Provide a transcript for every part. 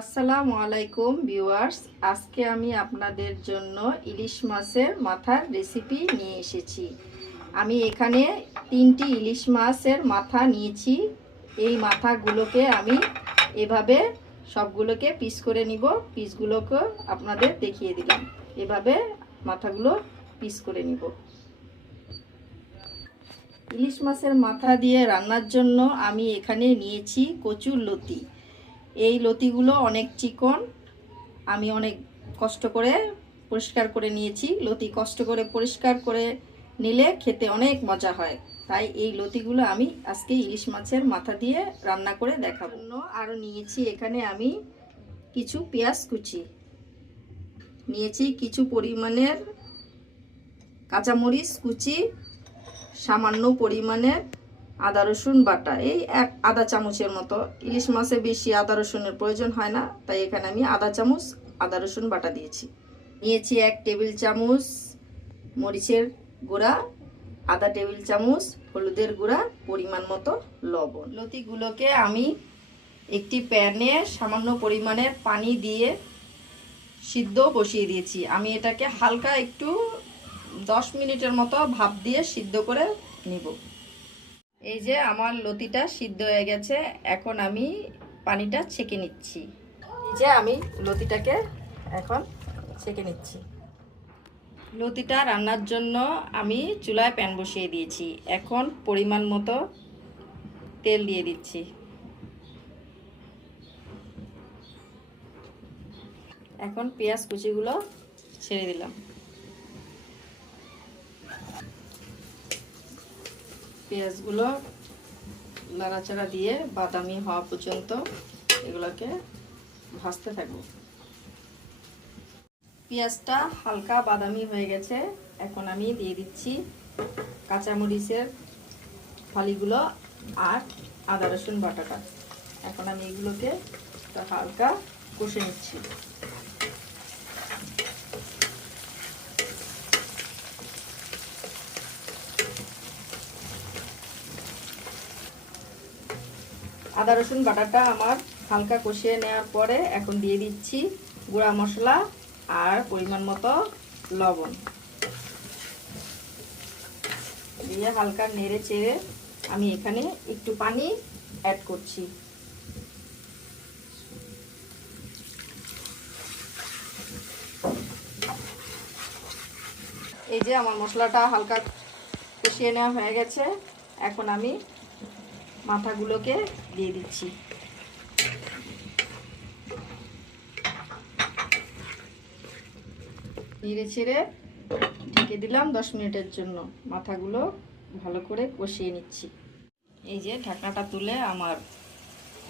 আসসালামু আলাইকুম ভিউয়ার্স। আজকে আমি আপনাদের জন্য ইলিশ মাছের মাথার রেসিপি নিয়ে এসেছি। আমি এখানে তিনটি ইলিশ মাছের মাথা নিয়েছি। এই মাথাগুলোকে আমি এভাবে সবগুলোকে পিস করে নিব। পিসগুলোকে আপনাদের দেখিয়ে দিলাম। এভাবে মাথাগুলো পিস করে নিব। ইলিশ মাছের মাথা দিয়ে রান্নার জন্য আমি এখানে নিয়েছি কচুর লতি। এই লতিগুলো অনেক চিকন। আমি অনেক কষ্ট করে পরিষ্কার করে নিয়েছি। লতি কষ্ট করে পরিষ্কার করে নিলে খেতে অনেক মজা হয়। তাই এই লতিগুলো আমি আজকে ইলিশ মাছের মাথা দিয়ে রান্না করে দেখাবো। আরও নিয়েছি এখানে আমি কিছু পেঁয়াজ কুচি। নিয়েছি কিছু পরিমাণের কাঁচামরিচ কুচি, সামান্য পরিমাণের আদা, রসুন বাটা, এই এক আদা চামচের মতো। ইলিশ মাছে বেশি আদা, রসুনের প্রয়োজন হয় না, তাই এখানে আমি আদা চামচ, আদা, রসুন বাটা দিয়েছি। নিয়েছি এক টেবিল চামচ মরিচের গুঁড়া, আধা টেবিল চামচ হলুদের গুঁড়া, পরিমাণ মতো লবণ। লতিগুলোকে আমি একটি প্যানে সামান্য পরিমাণের পানি দিয়ে সিদ্ধ বসিয়ে দিয়েছি। আমি এটাকে হালকা একটু দশ মিনিটের মতো ভাপ দিয়ে সিদ্ধ করে নিব। এই যে আমার লতিটা সিদ্ধ হয়ে গেছে, এখন আমি পানিটা ছেঁকে নিচ্ছি। এই যে আমি লতিটাকে এখন ছেঁকে নিচ্ছি। লতিটা রান্নার জন্য আমি চুলায় প্যান বসিয়ে দিয়েছি। এখন পরিমাণ মতো তেল দিয়ে দিচ্ছি। এখন পেঁয়াজ কুচিগুলো ছেড়ে দিলাম। পেঁয়াজগুলো নাড়াচাড়া দিয়ে বাদামি হওয়া পর্যন্ত এগুলোকে ভাজতে থাকব। পেঁয়াজটা হালকা বাদামি হয়ে গেছে, এখন আমি দিয়ে দিচ্ছি কাঁচামরিচের ফালিগুলো আর আদা রসুন বাটাটা। এখন আমি এগুলোকে হালকা কষে নিচ্ছি। আদা, রসুন, বাটাটা আমার হালকা কষিয়ে নেওয়ার পরে এখন দিয়ে দিচ্ছি গুঁড়া মশলা আর পরিমাণ মতো লবণ। দিয়ে হালকা নেড়ে চেড়ে আমি এখানে একটু পানি অ্যাড করছি। এই যে আমার মশলাটা হালকা কষিয়ে নেওয়া হয়ে গেছে, এখন আমি মাথাগুলোকে দিয়ে দিচ্ছি। নেড়ে ছেড়ে ঢেকে দিলাম দশ মিনিটের জন্য। মাথাগুলো ভালো করে কষিয়ে নিচ্ছি। এই যে ঢাকনাটা তুলে আমার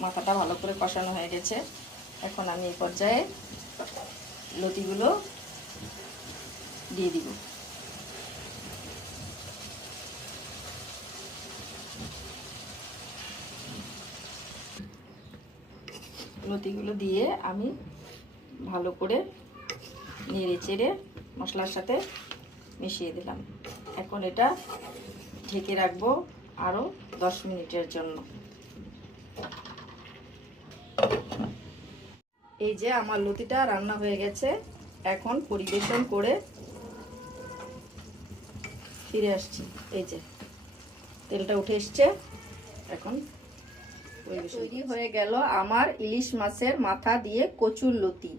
মাথাটা ভালো করে কষানো হয়ে গেছে। এখন আমি এই পর্যায়ে লতিগুলো দিয়ে দিব। লতিগুলো দিয়ে আমি ভালো করে নেড়ে চেড়ে মশলার সাথে মিশিয়ে দিলাম। এখন এটা ঢেকে রাখব আরও দশ মিনিটের জন্য। এই যে আমার লতিটা রান্না হয়ে গেছে, এখন পরিবেশন করে ফিরে আসছি। এই যে, তেলটা উঠে এসছে, এখন তৈরি হয়ে গেল আমার ইলিশ মাছের মাথা দিয়ে কচুর লতি।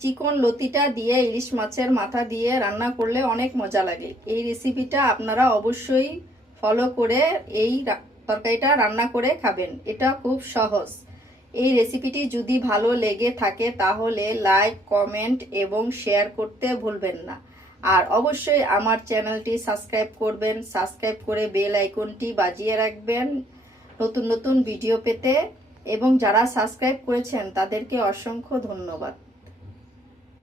চিকন লতিটা দিয়ে ইলিশ মাছের মাথা দিয়ে রান্না করলে অনেক মজা লাগে। এই রেসিপিটা আপনারা অবশ্যই ফলো করে এই তরকারিটা রান্না করে খাবেন। এটা খুব সহজ। এই রেসিপিটি যদি ভালো লেগে থাকে তাহলে লাইক কমেন্ট এবং শেয়ার করতে ভুলবেন না। আর অবশ্যই আমার চ্যানেলটি সাবস্ক্রাইব করবেন। সাবস্ক্রাইব করে বেল আইকনটি বাজিয়ে রাখবেন। নতুন নতুন ভিডিও পেতে এবং যারা সাবস্ক্রাইব করেছেন তাদেরকে অসংখ্য ধন্যবাদ।